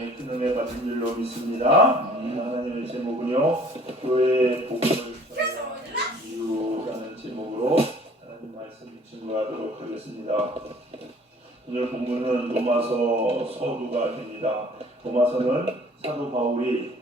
하나님의 큰 은혜 받은 줄로 믿습니다. 하나님의 제목은요, 교회의 복음을 전하는 이유라는 제목으로 하나님 말씀 증거하도록 하겠습니다. 오늘 본문은 로마서 서두가 됩니다. 로마서는 사도 바울이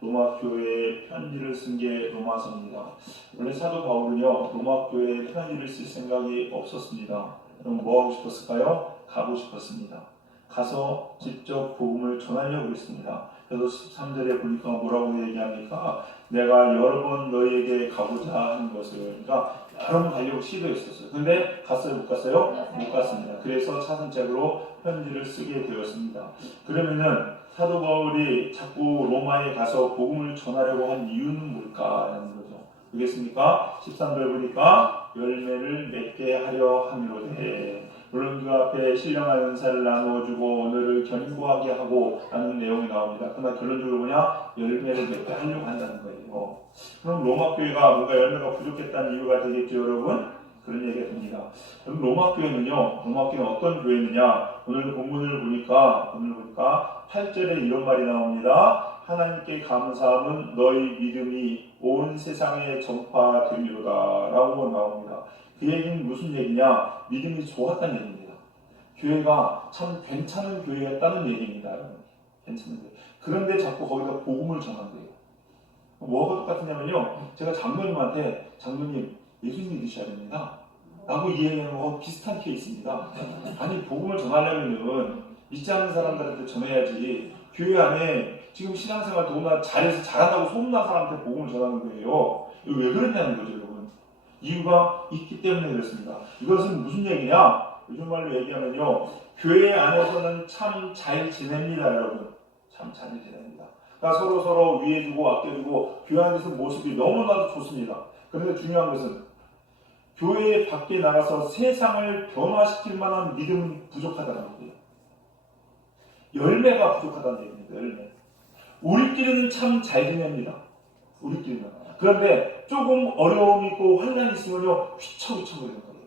로마 교회에 편지를 쓴 게 로마서입니다. 원래 사도 바울은요, 로마 교회에 편지를 쓸 생각이 없었습니다. 그럼 뭐 하고 싶었을까요? 가고 싶었습니다. 가서 직접 복음을 전하려고 했습니다. 그래서 13절에 보니까 뭐라고 얘기합니까? 내가 여러 번 너희에게 가고자 하는 것을, 그러니까 여러 번 가려고 시도했었어요. 근데 갔어요? 못 갔어요? 못 갔습니다. 그래서 차선책으로 편지를 쓰게 되었습니다. 그러면은 사도 바울이 자꾸 로마에 가서 복음을 전하려고 한 이유는 뭘까라는 거죠. 그겠습니까? 13절 보니까 열매를 맺게 하려 함이로되, 물론 그 앞에 신령한 은사를 나누어주고 언어를 견고하게 하고 라는 내용이 나옵니다. 그러나 결론적으로 뭐냐? 열매를 맺게 하려고 한다는 거예요. 그럼 로마 교회가 뭔가 열매가 부족했다는 이유가 되겠죠, 여러분? 그런 얘기가 됩니다. 그럼 로마 교회는 어떤 교회느냐? 오늘 본문을 보니까 8절에 이런 말이 나옵니다. 하나님께 감사함은 너희 믿음이 온 세상에 전파됨이로다 라고 나옵니다. 그 얘기는 무슨 얘기냐? 믿음이 좋았다는 얘기입니다. 교회가 참 괜찮은 교회였다는 얘기입니다. 괜찮은 교회. 그런데 자꾸 거기다 복음을 전한대요. 뭐가 똑같으냐면요, 제가 장로님한테 장로님 예수 믿으셔야 됩니다 라고 이야기하는 거하고 비슷한 케이스입니다. 아니, 복음을 전하려면은 믿지 않는 사람들한테 전해야지, 교회 안에 지금 신앙생활 너무나 잘해서 잘한다고 소문난 사람한테 복음을 전하는 거예요. 이거 왜 그랬냐는 거죠, 여러분. 이유가 있기 때문에 그렇습니다. 이것은 무슨 얘기냐? 요즘 말로 얘기하면요, 교회 안에서는 참 잘 지냅니다, 여러분. 참 잘 지냅니다. 그러니까 서로 위해주고 아껴주고 교회 안에서 모습이 너무나도 좋습니다. 그런데 중요한 것은 교회 밖에 나가서 세상을 변화시킬 만한 믿음은 부족하다는 거예요. 열매가 부족하다는 얘기입니다. 열매. 우리끼리는 참 잘 지냅니다. 우리끼리는. 그런데 조금 어려움이 있고 환난이 있으면요, 휘청휘청거리는 거예요.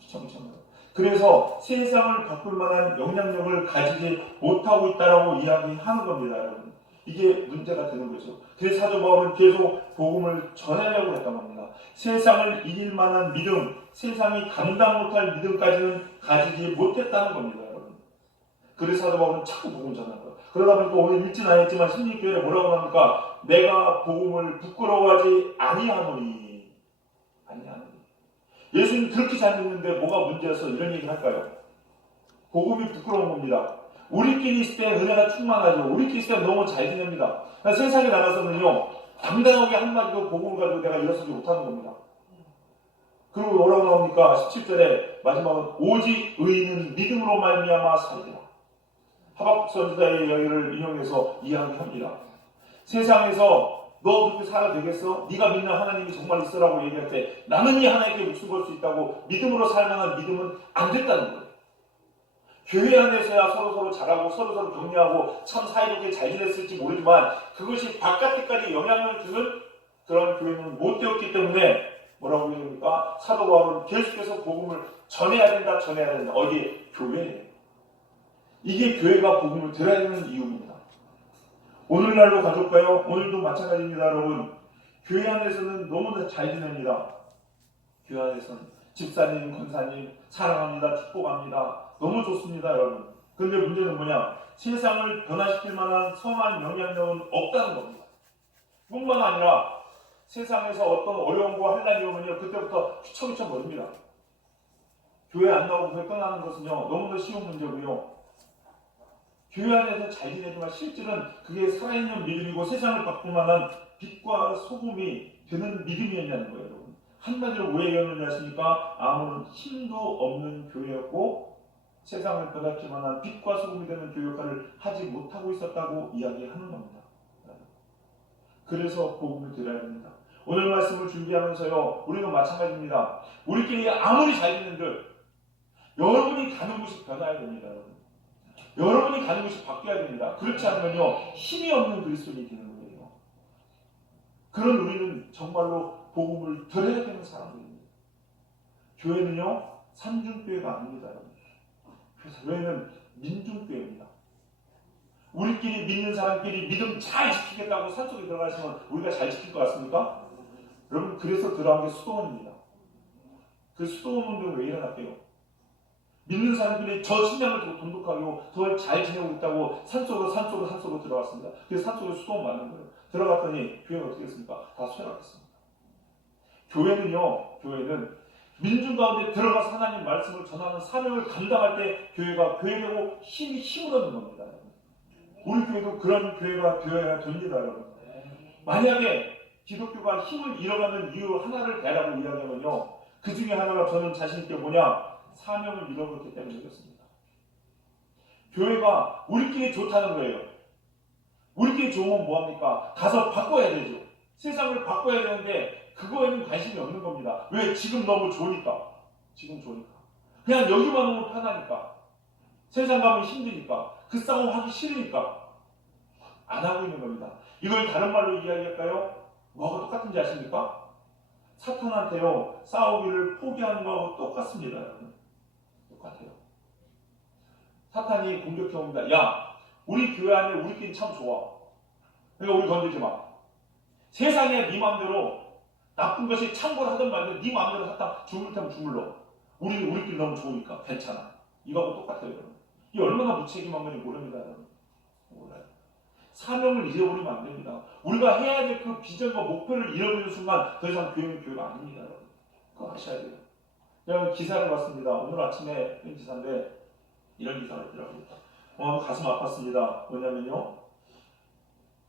휘청휘청거려요. 그래서 세상을 바꿀 만한 영향력을 가지지 못하고 있다라고 이야기하는 겁니다, 여러분. 이게 문제가 되는 거죠. 그래서 사도 바울은 계속 복음을 전하려고 했단 말입니다. 세상을 이길 만한 믿음, 세상이 감당 못할 믿음까지는 가지지 못했다는 겁니다, 여러분. 그래서 사도 바울은 자꾸 복음을 전하는 거예요. 그러다 보니까 오늘 읽지는 않았지만 16절에 뭐라고 합니까? 내가 복음을 부끄러워하지 아니하노니. 예수님 그렇게 잘 믿는데 뭐가 문제여서 이런 얘기를 할까요? 복음이 부끄러운 겁니다. 우리끼리 있을 때 은혜가 충만하죠. 우리끼리 있을 때 너무 잘 지냅니다. 그러니까 세상에 나가서는요, 당당하게 한마디로 복음을 가지고 내가 일어서지 못하는 겁니다. 그리고 뭐라고 나옵니까? 17절에 마지막은 오직 의인은 믿음으로 말미암아 살리라. 하박국 선지자의 이야기를 인용해서 이야기합니다. 세상에서 너 그렇게 살아도 되겠어? 네가 믿는 하나님이 정말 있어라고 얘기할 때 나는 이 하나님께 목숨 걸 수 있다고 믿음으로 살만한 믿음은 안 됐다는 거예요. 교회 안에서야 서로 잘하고 서로 격려하고 참 사이좋게 잘 지냈을지 모르지만 그것이 바깥에까지 영향을 주는 그런 교회는 못 되었기 때문에 뭐라고 얘기합니까? 사도 바울은 계속해서 복음을 전해야 된다. 어디? 교회에. 이게 교회가 복음을 들어야 되는 이유입니다. 오늘날로 가져올까요? 오늘도 마찬가지입니다, 여러분. 교회 안에서는 너무나 잘 지냅니다. 교회 안에서는 집사님, 권사님 사랑합니다, 축복합니다. 너무 좋습니다, 여러분. 그런데 문제는 뭐냐? 세상을 변화시킬 만한 선한 영향력은 없다는 겁니다. 뿐만 아니라 세상에서 어떤 어려움과 환난이 오면요, 그때부터 휘청휘청 거립니다. 교회 안 나오고 교회 떠나는 것은요, 너무나 쉬운 문제고요. 교회 안에서 잘 지내지만 실질은 그게 살아있는 믿음이고 세상을 바꿀 만한 빛과 소금이 되는 믿음이었냐는 거예요, 여러분. 한마디로 뭐 얘기하는지 아십니까? 아무런 힘도 없는 교회였고 세상을 변화시킬 만한 빛과 소금이 되는 교회 역할을 하지 못하고 있었다고 이야기하는 겁니다. 그래서 복음을 들어야 됩니다. 오늘 말씀을 준비하면서요, 우리는 마찬가지입니다. 우리끼리 아무리 잘 지낸들 여러분이 가는 곳이 변화해야 됩니다, 여러분. 여러분이 가는 곳이 바뀌어야 됩니다. 그렇지 않으면요, 힘이 없는 그리스도인이 되는 거예요. 그런 우리는 정말로 복음을 들어야 되는 사람들입니다. 교회는요, 산중교회가 아닙니다, 여러분. 그래서 교회는 민중교회입니다. 우리끼리 믿는 사람끼리 믿음 잘 지키겠다고 산속에 들어가시면 우리가 잘 지킬 것 같습니까? 여러분, 그래서 들어간 게 수도원입니다. 그 수도원은 왜 일어났대요? 믿는 사람들이 저 신앙을 두고 돈독하고 더 잘 지내고 있다고 산속으로 들어갔습니다. 그래서 산속에 수도원 만든 거예요. 들어갔더니 교회는 어떻게 했습니까? 다 쇠락했습니다. 교회는 민중 가운데 들어가서 하나님 말씀을 전하는 사명을 감당할 때 교회가 교회되고 힘을 얻는 겁니다. 우리 교회도 그런 교회가 됩니다, 여러분. 만약에 기독교가 힘을 잃어가는 이유 하나를 대라고 이야기하면요, 그 중에 하나가 저는 자신 있게 뭐냐, 사명을 잃어버렸기 때문에 그렇습니다. 교회가 우리끼리 좋다는 거예요. 우리끼리 좋으면 뭐합니까? 가서 바꿔야 되죠. 세상을 바꿔야 되는데 그거에는 관심이 없는 겁니다. 왜? 지금 너무 좋으니까. 그냥 여기만 오면 편하니까. 세상 가면 힘드니까. 그 싸움 하기 싫으니까. 안 하고 있는 겁니다. 이걸 다른 말로 이야기할까요? 뭐가 똑같은지 아십니까? 사탄한테요, 싸우기를 포기하는 거하고 똑같습니다, 여러분. 똑같아요. 사탄이 공격해 옵니다. 야, 우리 교회 안에 우리끼리 참 좋아. 그러니까 우리 건들지 마. 세상에 네 마음대로 나쁜 것이 참고를 하든 말든 네 마음대로 하다 주물 테면 주물러. 우리끼리 너무 좋으니까 괜찮아. 이거하고 똑같아요, 여러분. 이 얼마나 무책임한 건지 모릅니다, 여러분. 몰라요. 사명을 잃어버리면 안 됩니다. 우리가 해야 될 그 비전과 목표를 잃어버리는 순간 더 이상 교회는 교회가 아닙니다, 여러분. 그거 아셔야 돼요. 제가 기사를 봤습니다. 오늘 아침에 본 기사인데 이런 기사가 있더라고요. 가슴 아팠습니다. 뭐냐면요,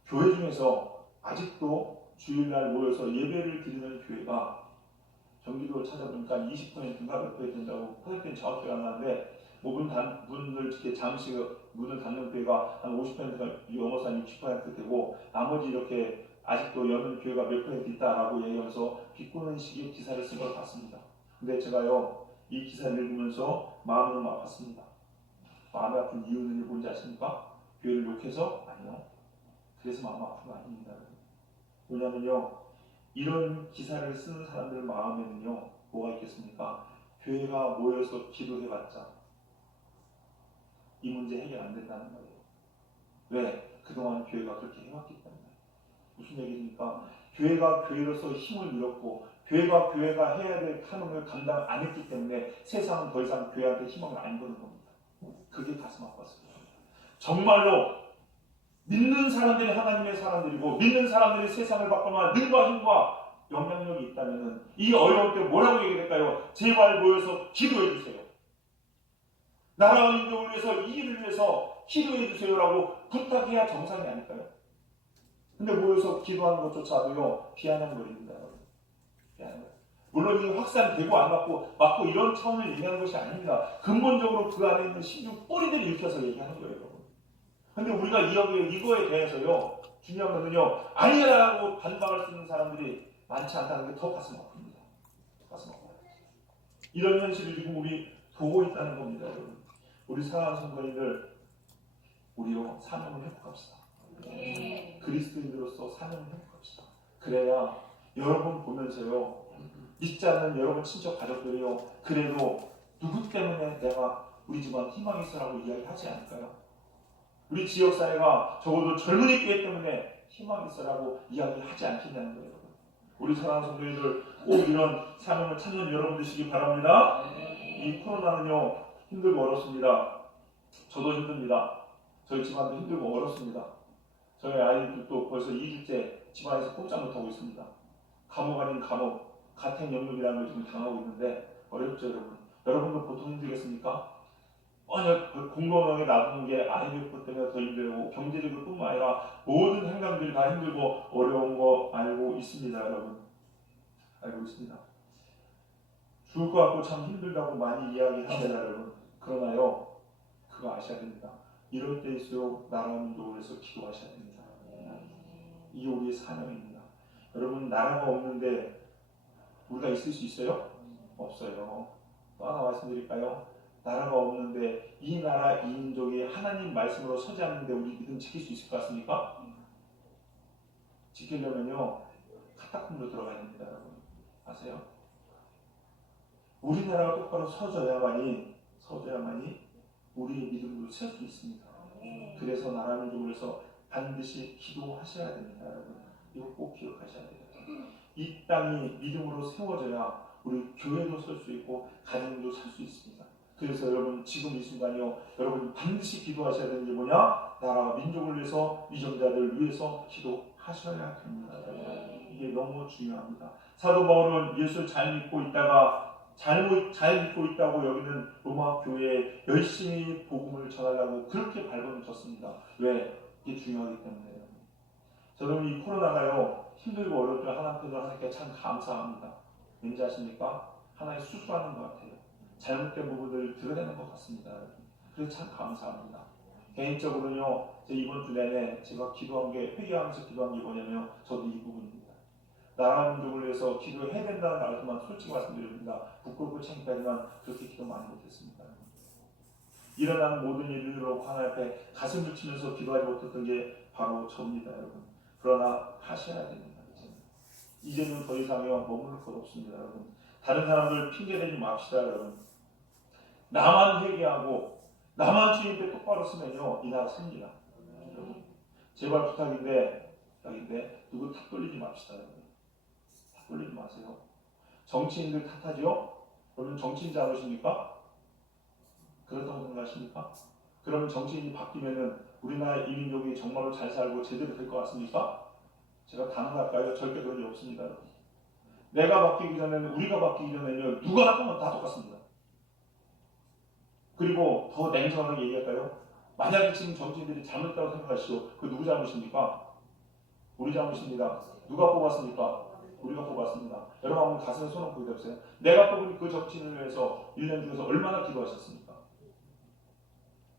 교회 중에서 아직도 주일날 모여서 예배를 드리는 교회가 경기도를 찾아보니까 20%인가 몇 배 된다고 퍼센트는 정확히 안 나는데, 문을 이렇게 잠시 문을 닫는 교회가 한 50%가 넘어서 한 60% 되고, 나머지 이렇게 아직도 여는 교회가 몇 퍼센트 있다라고 얘기하면서 비꼬는 식의 기사를 쓴 걸 봤습니다. 근데 제가요, 이 기사를 읽으면서 마음이 너무 아팠습니다. 마음이 아픈 이유는 뭔지 아십니까? 교회를 욕해서? 아니요. 그래서 마음 아픈 거 아닙니다. 왜냐면요, 이런 기사를 쓰는 사람들 마음에는요, 뭐가 있겠습니까? 교회가 모여서 기도해봤자 이 문제 해결 안 된다는 거예요. 왜? 그동안 교회가 그렇게 해왔기 때문에. 무슨 얘기입니까? 교회가 교회로서 힘을 잃었고, 교회가 해야 될 카능을 감당 안 했기 때문에 세상은 더 이상 교회한테 희망을 안 거는 겁니다. 그게 가슴 아팠습니다. 정말로 믿는 사람들이 하나님의 사람들이고, 믿는 사람들이 세상을 바꾸는 능과 힘과 영향력이 있다면 이 어려울 때 뭐라고 얘기할까요? 제발 모여서 기도해 주세요. 나라와 민족을 위해서, 이 일을 위해서 기도해 주세요라고 부탁해야 정상이 아닐까요? 근데 모여서 기도하는 것조차도요, 비아냥거립니다. 비아냥. 물론 이 확산되고 안 맞고 이런 차원을 얘기하는 것이 아닙니다. 근본적으로 그 안에 있는 신중 뿌리들을 일으켜서 얘기하는 거예요, 여러분. 근데 우리가 이거에 대해서요, 중요한 거는요, 아니라고 반박할 수 있는 사람들이 많지 않다는 게 더 가슴 아픕니다. 가슴 아파요. 이런 현실을 지금 우리 보고 있다는 겁니다, 여러분. 우리 사랑하는 성도님들, 우리요, 사명을 회복합시다. 그리스도인으로서 사명을 회복합시다. 그래야 여러분 보면서요, 믿지 않는 여러분 친척 가족들이요, 그래도 누구 때문에 내가 우리 집안 희망이 있어라고 이야기하지 않을까요? 우리 지역사회가 적어도 젊은이 교회 때문에 희망이 있어라고 이야기하지 않겠냐는 거예요. 우리 사랑하는 성도님들, 꼭 이런 사명을 찾는 여러분 되시기 바랍니다. 이 코로나는요, 힘들고 어렵습니다. 저도 힘듭니다. 저희 집안도 힘들고 어렵습니다. 저희 아이들도 벌써 2주째 집안에서 꼼짝 못하고 있습니다. 감옥 아닌 감옥, 가택연금이라는 걸 지금 당하고 있는데 어렵죠, 여러분. 여러분도 보통 힘들겠습니까? 공공연하게 놔두는 게 IMF 때문에 더 힘들고, 경제적으로 뿐만 아니라 모든 행정들이 다 힘들고 어려운 거 알고 있습니다, 여러분. 알고 있습니다. 죽을 것 같고 참 힘들다고 많이 이야기합니다, 여러분. 그러나요, 그거 아셔야 됩니다. 이럴 때일수록 나라와 민족을 위해서 기도하셔야 됩니다. 이게 우리의 사명입니다. 여러분, 나라가 없는데 우리가 있을 수 있어요? 없어요. 또 하나 말씀드릴까요? 나라가 없는데 이 나라, 이 민족이 하나님 말씀으로 서지 않는데 우리 믿음 지킬 수 있을 것 같습니까? 지키려면요, 카타콤으로 들어가야 됩니다, 여러분. 아세요? 우리나라가 똑바로 서져야만이 우리의 믿음으로 세울 수 있습니다. 그래서 나라 민족을 위해서 반드시 기도하셔야 됩니다, 여러분. 이거 꼭 기억하셔야 돼요. 이 땅이 믿음으로 세워져야 우리 교회도 설 수 있고 가정도 살 수 있습니다. 그래서 여러분 지금 이 순간이요, 여러분 반드시 기도하셔야 되는 게 뭐냐? 나라와 민족을 위해서, 위정자들을 위해서 기도하셔야 됩니다. 이게 너무 중요합니다. 사도 바울은 예수를 잘 믿고 있다가 잘 믿고 있다고 여기는 로마 교회에 열심히 복음을 전하려고 그렇게 발버둥 쳤습니다. 왜? 이게 중요하기 때문에요. 저는 이 코로나가요, 힘들고 어렵죠. 하나님께서 하나님께 참 감사합니다. 왠지 아십니까? 하나님 수술하는 것 같아요. 잘못된 부분을 드러내는 것 같습니다. 그래서 참 감사합니다. 개인적으로는요, 이번 주 내내 제가 기도한 게, 회개하면서 기도한 게 뭐냐면 저도 이 부분입니다. 나라 민족을 위해서 기도해야 된다는 말씀만 솔직히 말씀드립니다. 부끄럽고 창피하지만 그렇게 기도 많이 못했습니다. 일어나는 모든 일들로 하나님 앞에 가슴을 치면서 기도하지 못했던 게 바로 저입니다, 여러분. 그러나 하셔야 됩니다. 이제는 더 이상요 머무를 것 없습니다, 여러분. 다른 사람들 핑계대지 맙시다, 여러분. 나만 회개하고 나만 주님께 똑바로 쓰면요 이 나라 삽니다. 제발 부탁인데 누구 탓 돌리지 맙시다, 여러분. 탓 돌리지 마세요. 정치인들 탓하죠? 여러분 정치인 잘하십니까? 그렇다고 생각하십니까? 그러면 정치인이 바뀌면은 우리나라 이민족이 정말로 잘 살고 제대로 될 것 같습니까? 제가 가능할까요? 절대 그런 일 없습니다. 내가 바뀌기 전에는, 우리가 바뀌기 전에는 누가 바꾸면 다 똑같습니다. 그리고 더 냉정하게 얘기할까요? 만약에 지금 정치인들이 잘못했다고 생각하시죠? 그 누구 잘못입니까? 우리 잘못입니다. 누가 뽑았습니까? 우리가 뽑았습니다. 여러분 한번 가슴에 손 얹고 기도해보세요. 내가 뽑은 그 정치인을 위해서 1년 중에서 얼마나 기도하셨습니까?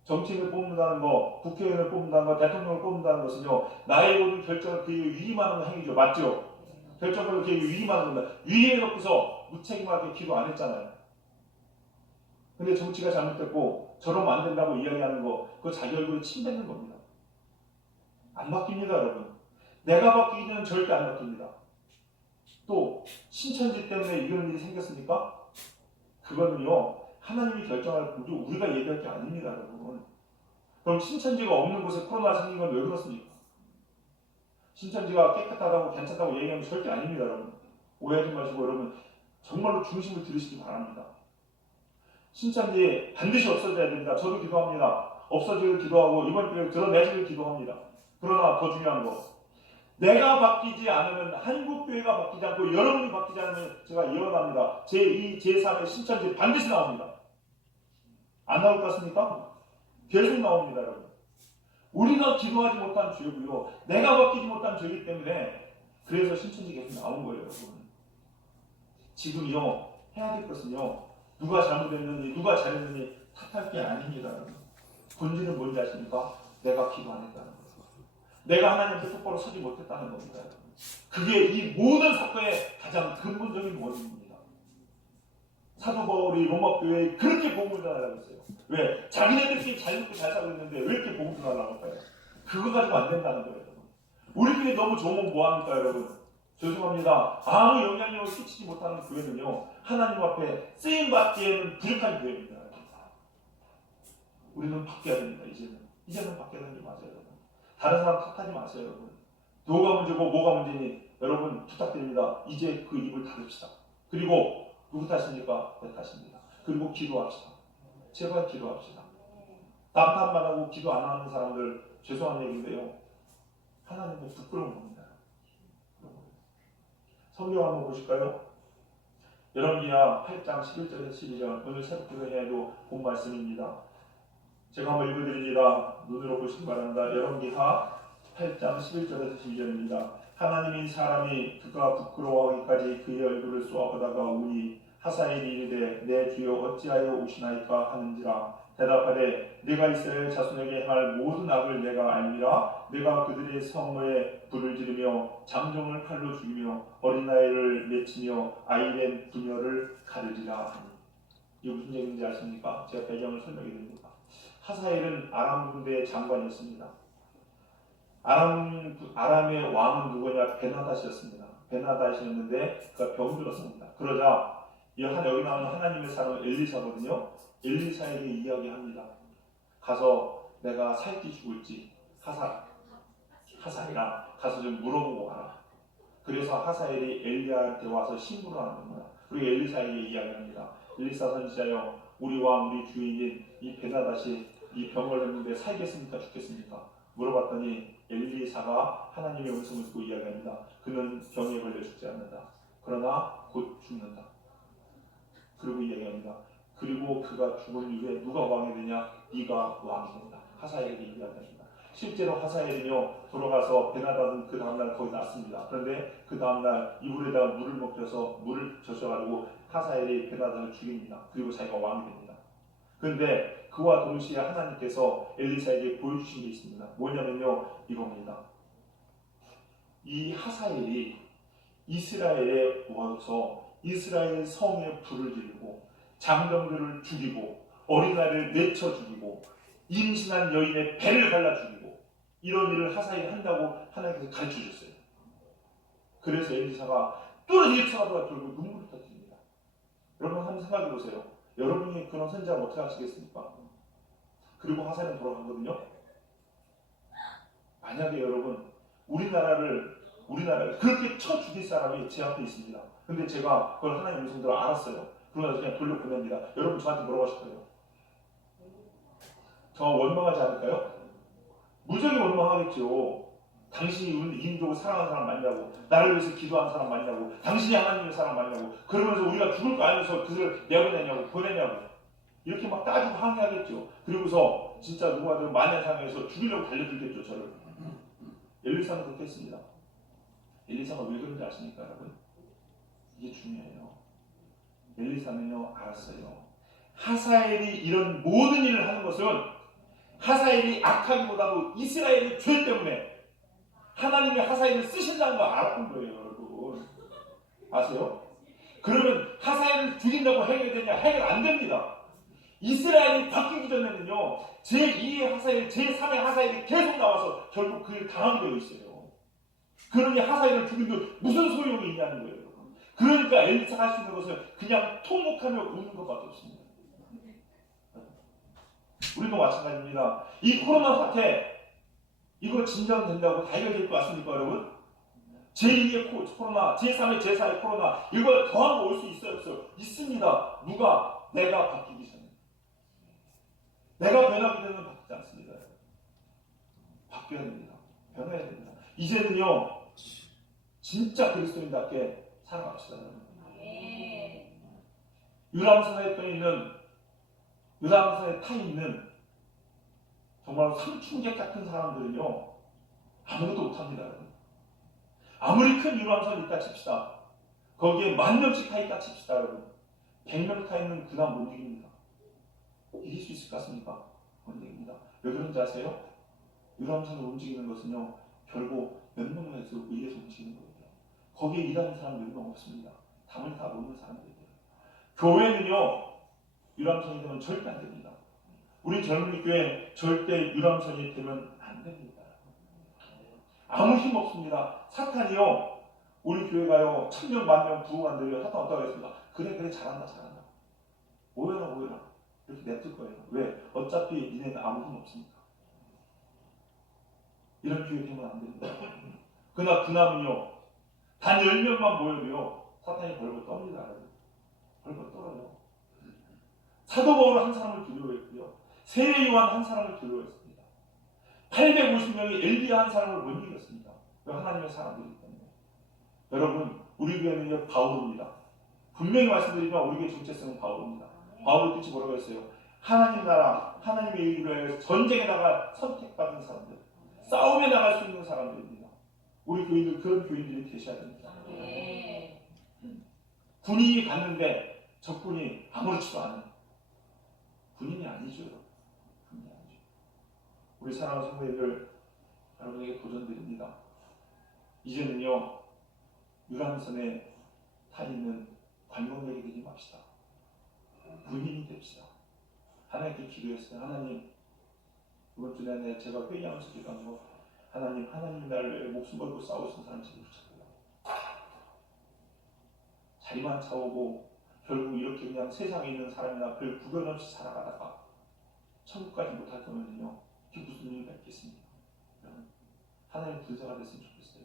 정치인을 뽑는다는 거, 국회의원을 뽑는다는 거, 대통령을 뽑는다는 것은요, 나의 모든 결정을 그에게 위임하는 행위죠. 맞죠? 결정을 그에게 위임하는 겁니다. 위임해놓고서 무책임하게 기도 안 했잖아요. 근데 정치가 잘못됐고 저러면 안 된다고 이야기하는 거, 그거 자기 얼굴에 침 뱉는 겁니다. 안 바뀝니다, 여러분. 내가 바뀌기 전에 절대 안 바뀝니다. 또 신천지 때문에 이런 일이 생겼습니까? 그거는요, 하나님이 결정할 구조, 우리가 얘기할 게 아닙니다, 여러분. 그럼 신천지가 없는 곳에 코로나가 생긴 건 왜 그렇습니까? 신천지가 깨끗하다고 괜찮다고 얘기하면 절대 아닙니다, 여러분. 오해하지 마시고 여러분 정말로 중심을 들으시기 바랍니다. 신천지 반드시 없어져야 됩니다. 저도 기도합니다. 없어지길 기도하고 이번 기회에 드러내기를 기도합니다. 그러나 더 중요한 거, 내가 바뀌지 않으면, 한국교회가 바뀌지 않고 여러분이 바뀌지 않으면 제가 예언합니다. 제2, 제3의 신천지 반드시 나옵니다. 안 나올 것 같습니까? 계속 나옵니다, 여러분. 우리가 기도하지 못한 죄고요, 내가 바뀌지 못한 죄이기 때문에 그래서 신천지 계속 나온 거예요, 여러분. 지금요 해야 될 것은요, 누가 잘못했느니 누가 잘했느니 탓할 게 아닙니다, 여러분. 본질은 뭔지 아십니까? 내가 기도 안 했다는 거예요. 내가 하나님께 똑바로 서지 못했다는 겁니다, 여러분. 그게 이 모든 사건의 가장 근본적인 원인입니다. 사도 바울이 로마 교회에 그렇게 복음을 전하려고 했어요. 왜? 자기네들끼리 잘 먹고 잘 살고 있는데 왜 이렇게 복음을 전하려고 할까요? 그거 가지고 안 된다는 거예요, 여러분. 우리끼리 너무 좋으면 뭐합니까, 여러분? 죄송합니다. 아무 영향력을 끼치지 못하는 교회는요, 하나님 앞에 쓰임받기에는 부족한 교회입니다. 우리는 바뀌어야 됩니다. 이제는 바뀌어야 되는 게 맞아요, 여러분. 다른 사람 탓하지 마세요, 여러분. 누가 문제고 뭐가 문제니 여러분 부탁드립니다. 이제 그 입을 닫읍시다. 그리고 누구 탓입니까? 내 탓입니다. 그리고 기도합시다. 제발 기도합시다. 남 탓만 하고 기도 안 하는 사람들, 죄송한 얘기인데요, 하나님은 부끄러운 겁니다. 성경 한번 보실까요? 열왕기하 8장 11절에서 12절, 오늘 새벽 기도회에도 본 말씀입니다. 제가 한번 읽어드립니다. 눈으로 보시기 바랍니다. 열왕기하 8장 11절에서 12절입니다. 하나님이 사람이 그가 부끄러워하기까지 그의 얼굴을 쏘아보다가 우니 하사엘이 이르되 내 주여 어찌하여 오시나이까 하는지라. 대답하되 내가 이스라엘 자손에게 행할 모든 악을 내가 알미라. 내가 그들의 성읍에 불을 지르며 장정을 칼로 죽이며 어린아이를 맺히며 아이된 부녀를 가르리라 하니. 이게 무슨 얘기인지 아십니까? 제가 배경을 설명해 드립니다. 하사엘은 아람 군대의 장관이었습니다. 아람의 왕은 누구냐? 베나닷이었습니다. 베나닷이었는데 그가 병들었습니다. 그러자 여기 나오는 하나님의 사람 엘리사거든요. 엘리사에게 이야기합니다. 가서 내가 살기 죽을지 하사엘아 가서 좀 물어보고 와라. 그래서 하사엘이 엘리야한테 와서 신고를 하는 겁니다. 그리고 엘리사에게 이야기합니다. 엘리사 선지자여, 우리 왕 우리 주인인 이 베나다시 이 병을 걸렸는데 살겠습니까 죽겠습니까? 물어봤더니 엘리사가 하나님의 음성을 듣고 이야기합니다. 그는 병에 걸려 죽지 않는다. 그러나 곧 죽는다. 그리고 이야기합니다. 그리고 그가 죽은 이후에 누가 왕이 되냐? 네가 왕이 된다. 하사엘에게 이야기합니다. 실제로 하사엘은요 돌아가서 베나다는 그 다음날 거기 났습니다. 그런데 그 다음날 이불에다가 물을 먹여서 물을 적셔가지고 하사엘이 베나다를 죽입니다. 그리고 자기가 왕이 됩니다. 그런데 그와 동시에 하나님께서 엘리사에게 보여주신 게 있습니다. 뭐냐면요 이겁니다. 이 하사엘이 이스라엘에 와서 이스라엘 성에 불을 지르고 장병들을 죽이고 어린아이를 내쳐 죽이고 임신한 여인의 배를 갈라 죽이고 이런 일을 하사엘이 한다고 하나님께서 가르쳐 주셨어요. 그래서 엘리사가 뚜렷이 쳐다보다 결국 눈물을 터뜨립니다. 여러분 한번 생각해 보세요. 여러분이 그런 선지자를 어떻게 하시겠습니까? 그리고 하사엘은 돌아가거든요. 만약에 여러분 우리나라를 그렇게 쳐 죽일 사람이 제 앞에 있습니다. 근데 제가 그걸 하나님의 음성대로 알았어요. 그러면서 그냥 돌려보냅니다. 여러분 저한테 뭐라고 하실 거예요? 저 원망하지 않을까요? 무지하게 원망하겠죠. 당신이 우리 인족을 사랑하는 사람 맞냐고, 나를 위해서 기도하는 사람 맞냐고, 당신이 하나님의 사람 맞냐고, 그러면서 우리가 죽을 거 알면서 그들을 내보내냐고 보내냐고 이렇게 막 따지고 항의하겠죠. 그리고서 진짜 누구한테 만연상에서 죽이려고 달려들겠죠. 저를. 엘리사는 그렇게 했습니다. 엘리사가 왜 그런지 아십니까 여러분? 이게 중요해요. 엘리사는요 알았어요. 하사엘이 이런 모든 일을 하는 것은 하사엘이 악하기보다도 이스라엘의 죄 때문에 하나님이 하사엘을 쓰신다는 거 알았던 거예요. 여러분 아세요? 그러면 하사엘을 죽인다고 해결되냐? 해결 안 됩니다. 이스라엘이 바뀌기 전에는요 제2의 하사엘, 제3의 하사엘이 계속 나와서 결국 그 일을 당하게 되어 있어요. 그러니 하사엘을 죽인데 무슨 소용이 있냐는 거예요. 그러니까 엘리사가 할 수 있는 것은 그냥 통곡하며 우는 것밖에 없습니다. 우리도 마찬가지입니다. 이 코로나 사태 이거 진정된다고 다 해결될 것 같습니까 여러분? 제2의 코로나, 제3의 제4의 코로나 이걸 더한 거 올 수 있어요 없어요? 있습니다. 누가? 내가 바뀌기 전에. 내가 변하기 전에는 바뀌지 않습니다. 바뀌어야 됩니다. 변해야 됩니다. 이제는요 진짜 그리스도인답게 살아갑시다. 유람선에 타 있는 정말 상충객 같은 사람들은요 아무것도 못합니다. 아무리 큰 유람선이 있다 칩시다. 거기에 10,000명씩 타 있다 칩시다. 여러분 100명 타 있는 그다음 못 이깁니다. 이길 수 있을 것 같습니까? 못 이깁니다. 왜 그런지 아세요? 유람선을 움직이는 것은요 결국 몇 명에서 의해서 움직이는 거예요. 거기에 일하는 사람 몇 명 없습니다. 담을 다 놓는 사람들이에요. 교회는요 유람선이 되면 절대 안 됩니다. 우리 젊은이 교회 절대 유람선이 되면 안 됩니다. 아무 힘 없습니다. 사탄이요 우리 교회가요 1,000명, 10,000명 부흥한대요. 사탄 어떻게 하겠습니까? 그래 잘한다. 모여라 이렇게 냅둘 거예요. 왜? 어차피 니네는 아무 힘 없으니까. 이런 교회 되면 안 됩니다. 그러나 그나마요 단 10명만 모여도요 사탄이 벌벌 떱니다. 벌벌 떨어요. 사도 바울 한 사람을 두려워했고요. 세례 요한 한 사람을 두려워했습니다. 850명이 엘리야 한 사람을 못 이겼습니다. 왜? 하나님의 사람들이기 때문에. 여러분 우리 교회는요 바울입니다. 분명히 말씀드리지만 우리 교회 정체성은 바울입니다. 바울의 뜻이 뭐라고 했어요? 하나님 나라, 하나님의 일을 위해서 전쟁에 나가 선택받은 사람들, 싸움에 나갈 수 있는 사람들입니다. 우리 교인들 그런 교인들이 계셔야 됩니다. 군인이 갔는데 적군이 아무렇지도 않은 군인이 아니죠. 우리 사랑하는 성도님들 여러분에게 도전드립니다. 이제는요 유람선에 타 있는 관광객이 되지 맙시다. 군인이 됩시다. 하나님께 기도했어요. 하나님 이번 주 내내 제가 회의하면서 기도하고 하나님 나를 위해 목숨 걸고 싸우신 사람 제일부탁드려요. 자리만 차오고 결국 이렇게 그냥 세상에 있는 사람이나 별 구별 없이 살아가다가 천국까지 못할 거면요 이게 무슨 의미가 있겠습니까? 하나님의 군사가 됐으면 좋겠어요.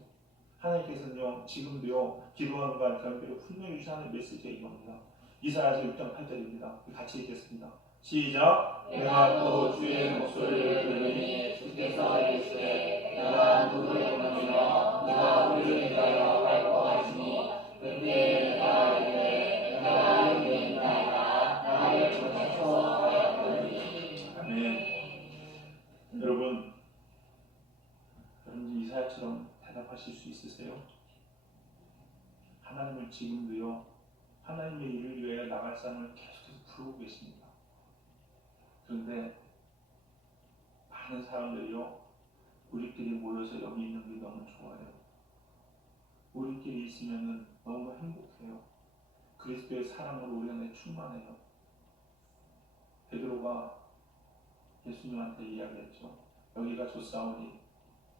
하나님께서는요, 지금도요, 기도하는 것 가운데 분명히 주시는 메시지가 이겁니다. 이사야서 6장 8절입니다. 같이 읽겠습니다. 시작. 내가 또 주의 목소리를 들으니 주께서 이르시되 내가 누구를 보내며 네가 우리를 위하여 할고 하시니 그때 내가 이르되 내가 여기 있나이다 나를 보내소 하였더니. 아멘. 여러분 이사야처럼 대답하실 수 있으세요? 하나님은 지금도요, 하나님의 일을 위하여 나갈 사람을 계속해서 부르고 계십니다. 그런데 많은 사람들이요, 우리끼리 모여서 여기 있는 게 너무 좋아요. 우리끼리 있으면 너무 행복해요. 그리스도의 사랑으로 우리 안에 충만해요. 베드로가 예수님한테 이야기했죠. 여기가 좋사오니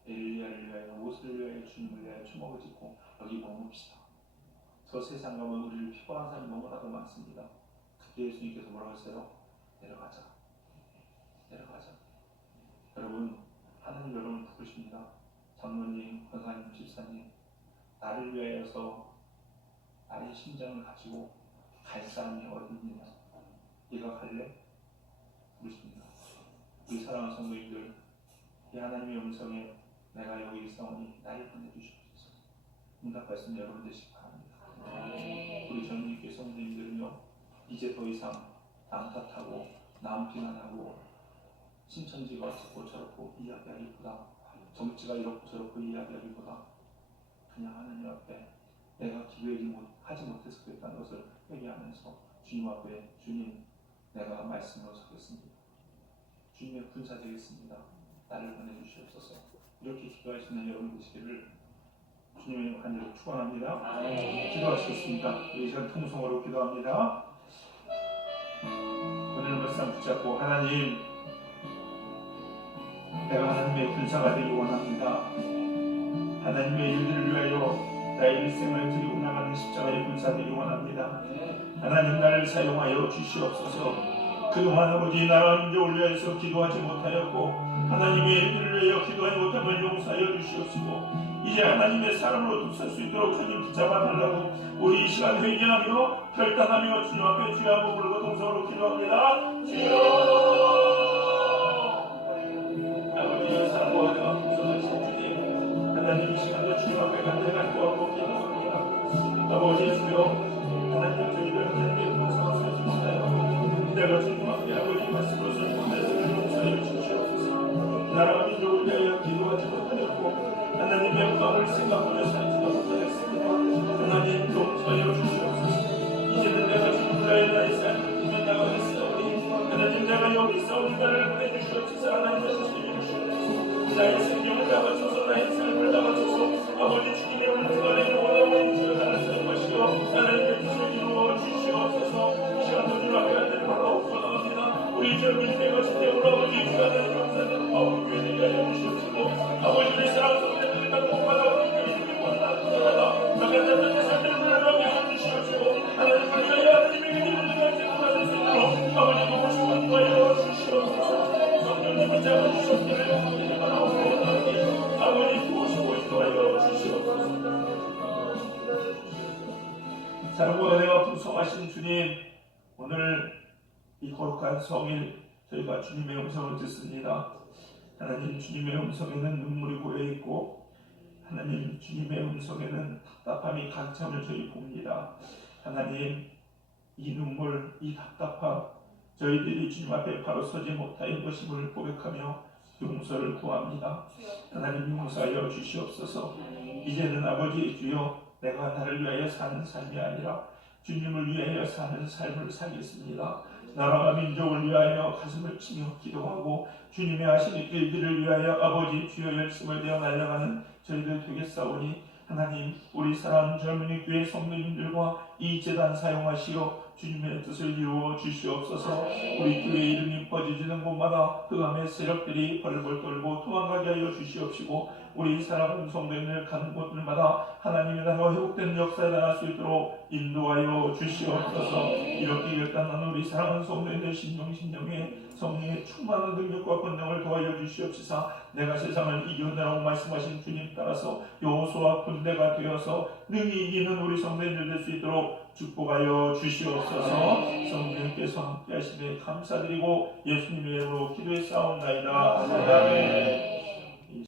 엘리야를 위하여 모세를 위하여 주님을 위하여 추목을 짓고 여기 머뭅시다. 저 세상 가면 우리를 피곤한 사람이 너무나도 많습니다. 그때 예수님께서 뭐라고 했어요? 내려가자. 내려가자. 여러분, 하나님 여러분을 부르십니다. 장로님, 권사님, 집사님, 나를 위하여서 나의 심장을 가지고 갈 사람이 어디 있느냐? 네가 갈래? 부르십니다. 우리 사랑하는 성도님들, 이 하나님의 음성에 내가 여기 있사오니 나를 보내주시옵소서. 응답하신 여러분 되시기 바랍니다. 우리 전님께 성도님들은요, 이제 더 이상 남 탓하고 남 비난하고 신천지가 어떻고 저렇고 이야기하기보다, 정치가 이렇고 저렇고 이야기하기보다 그냥 하나님 앞에 내가 기도하지 못해서 그랬다는 것을 회개하면서 주님 앞에, 주님, 내가 말씀으로 서겠습니다. 주님의 군사 되겠습니다. 나를 보내주시옵소서. 이렇게 기도할 수 있는 여러분 되시기를 주님의 간절히 축원합니다. 기도하시겠습니다. 이 시간 통성으로 기도합니다. 오늘 말씀 붙잡고, 하나님, 내가 하나님의 군사가 되기 원합니다. 하나님의 일들을 위하여 나의 일생을 드리고 나가는 십자가의 군사 되기 원합니다. 하나님, 나를 사용하여 주시옵소서. 그동안 아버지 나라 민족을 위해서 기도하지 못하였고 하나님의 일들을 위하여 기도하지 못함을 용서하여 주시옵시고, 이제 하나님의 사람으로 설 수 있도록 주님 붙잡아 달라고 우리 이 시간 회개하며 결단하며 주님 앞에 주여 한번 부르고 동성으로 기도합니다. 주여, 아버지 사랑과 내가 동성하신 주님, 하나님 이 시간도 주님 앞에 간절히 구하고 기도합니다. 아버지 주여, 하나님 저희를 하나님의 동성을 설지 못하여 내가 주님 앞에 아버지 말씀으로 설명해서 용서해 주시옵소서. 나라와 민족을 위하여 기도하지 못하였고 하나님의 영광을 생각하며 살지도 못하였습니다. 하나님 용서해 주시옵소서. 이제는 내가 주님 나의 나의 삶을 뛰며 나가겠사오니 하나님, 내가 여기 있사오니 나를 보내주시옵소서. 하나님께서 살려주시옵소서. 나의 생명을 나가소서, 나의 삶을 나가소서. 아버지 주님의 은혜가 내게 원하오니 주여 나를 사용하시오. 하나님의 뜻을 이루어 주시옵소서. 이 시간도 주님 앞에 간절히 바라옵소서. 우리 젊은 때가 진정으로 아버지 주여 하나님 감사드리는 마음을 교회를 위하여 주시옵시고, 아버지 우리 사랑하는 성도들을 갖고 받아오는 교회들이 원하다 나가자는 내 삶을 불러가게 하여 주시옵시고, 하나님을 위하여 하나님의 믿음을 가지고 받을 수 있도록 아버지 도우시고 도와여 주시옵소서. 성령님을 잡아주시옵기를 아버지 바라옵소서. 아버지 도우시고 도와여 주시옵소서. 사랑과 은혜가 풍성하신 주님, 오늘 이 거룩한 성일 저희가 주님의 음성을 듣습니다. 하나님, 주님의 음성에는 눈물이 고여있고 하나님, 주님의 음성에는 답답함이 가득 참을 저희 봅니다. 하나님, 이 눈물, 이 답답함, 저희들이 주님 앞에 바로 서지 못하는 것임을 고백하며 용서를 구합니다. 하나님, 용서하여 주시옵소서. 이제는 아버지 주여, 내가 나를 위하여 사는 삶이 아니라 주님을 위하여 사는 삶을 살겠습니다. 나라와 민족을 위하여 가슴을 치며 기도하고 주님의 하시는 일들을 위하여 아버지 주여 열심을 되어 날아가는 저희들 되겠사오니 하나님, 우리 사랑하는 젊은이 교회 성도님들과 이 재단 사용하시어 주님의 뜻을 이루어 주시옵소서. 우리 교회 이름이 퍼지는 곳마다 흑암의 세력들이 벌벌 떨고 도망가게 하여 주시옵시고, 우리 사랑하는 성도님들 가는 곳들마다 하나님의 나라가 회복되는 역사에 나갈 수 있도록 인도하여 주시옵소서. 이렇게 결단하는 우리 사랑하는 성도님들 심령에 성령의 충만한 능력과 권능을 더하여 주시옵시사. 내가 세상을 이겨내라고 말씀하신 주님 따라서 여호수아 군대가 되어서 능히 이기는 우리 성도님들 될 수 있도록 축복하여 주시옵소서. 성령님께서 함께 하시니 감사드리고 예수님의 이름으로 기도했사옵나이다. 아멘.